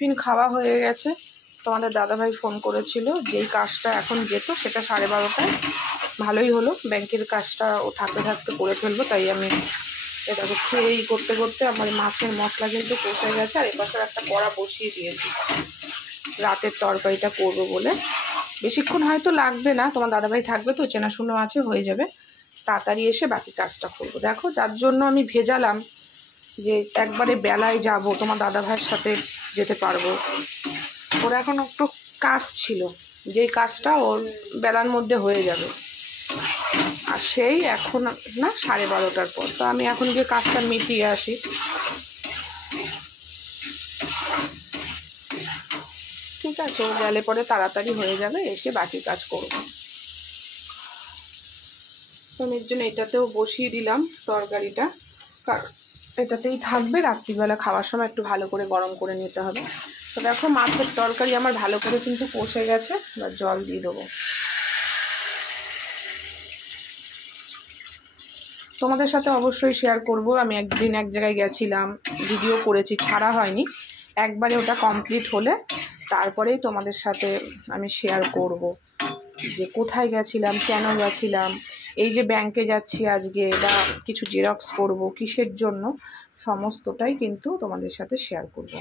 Tiffin খাওয়া হয়ে গেছে। তোমাদের দাদাভাই ফোন করেছিল, যেই কাজটা এখন যেত সেটা 12:30টায়। ভালোই হলো, ব্যাংকের কাজটা ও থাকতে থাকতে করে ফেলবো, তাই আমি এটাকে খেয়েই করতে করতে আমার মাছের মশলা কিন্তু কষে গেছে। আর এপাশে একটা কড়া বসিয়ে দিয়েছি রাতের তরকারিটা করবো বলে। বেশিক্ষণ হয়তো লাগবে না, তোমার দাদাভাই থাকবে তো, চেনাশুনো আছে, হয়ে যাবে। তাড়াতাড়ি এসে বাকি কাজটা করবো। দেখো, যার জন্য আমি ভেজালাম যে একবারে বেলায় যাব, তোমার দাদাভাইয়ের সাথে যেতে পারবো। ওর এখন একটু কাজ ছিল, যেই কাজটা ওর বেলার মধ্যে হয়ে যাবে। আর সেই এখন না 12:30টার পর, তো আমি এখন গিয়ে কাজটা মিটিয়ে আসি। ঠিক আছে, ও গেলে পরে তাড়াতাড়ি হয়ে যাবে, এসে বাকি কাজ করব। তো এর জন্য এটাতেও বসিয়ে দিলাম তরকারিটা, কারণ এটাতেই থাকবে। রাত্রিবেলা খাওয়ার সময় একটু ভালো করে গরম করে নিতে হবে। তো দেখো, মাছের তরকারি আমার ভালো করে কিন্তু কষে গেছে। এবার জল দিয়ে দেবো। তোমাদের সাথে অবশ্যই শেয়ার করব। আমি একদিন এক জায়গায় গেছিলাম, ভিডিও করেছি, ছাড়া হয়নি। একবারে ওটা কমপ্লিট হলে তারপরেই তোমাদের সাথে আমি শেয়ার করব যে কোথায় গেছিলাম, কেন গেছিলাম, এই যে ব্যাংকে যাচ্ছি আজকে, বা কিছু জেরক্স করব, কিসের জন্য, সমস্তটাই কিন্তু তোমাদের সাথে শেয়ার করব।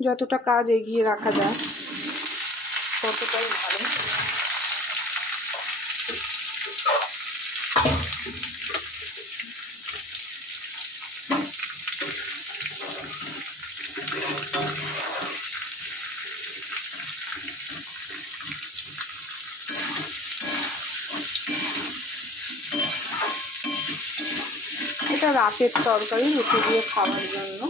যতটা কাজ এগিয়ে রাখা যায় ততটাই ভালো। এটা রাতের তরকারি, রুটি দিয়ে খাওয়ার জন্য।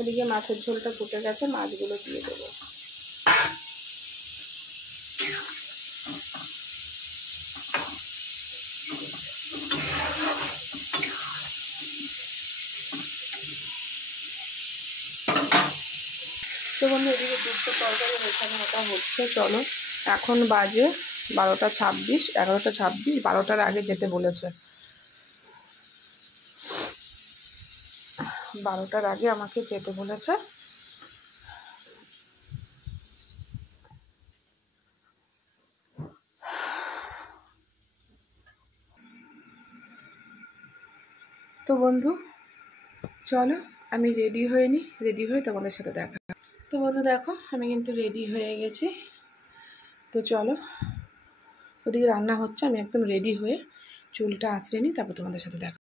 এদিকে মাছের ঝোলটা ফুটে গেছে, মাছগুলো দিয়ে দেবো। তো বন্ধু, এদিকে দুটো তরকারি এখানে ওটা হচ্ছে। চলো, এখন বাজে 12:26, 11:26, 12টার আগে যেতে বলেছে। 12টার আগে আমাকে যেতে বলেছে। তো বন্ধু চলো, আমি রেডি হয়ে নিই, রেডি হয়ে তোমাদের সাথে দেখা। তো বন্ধু দেখো, আমি কিন্তু রেডি হয়ে গেছি। তো চলো, ওদিকে রান্না হচ্ছে, আমি একদম রেডি হয়ে চুলটা আঁচড়ে নিই, তারপর তোমাদের সাথে দেখা।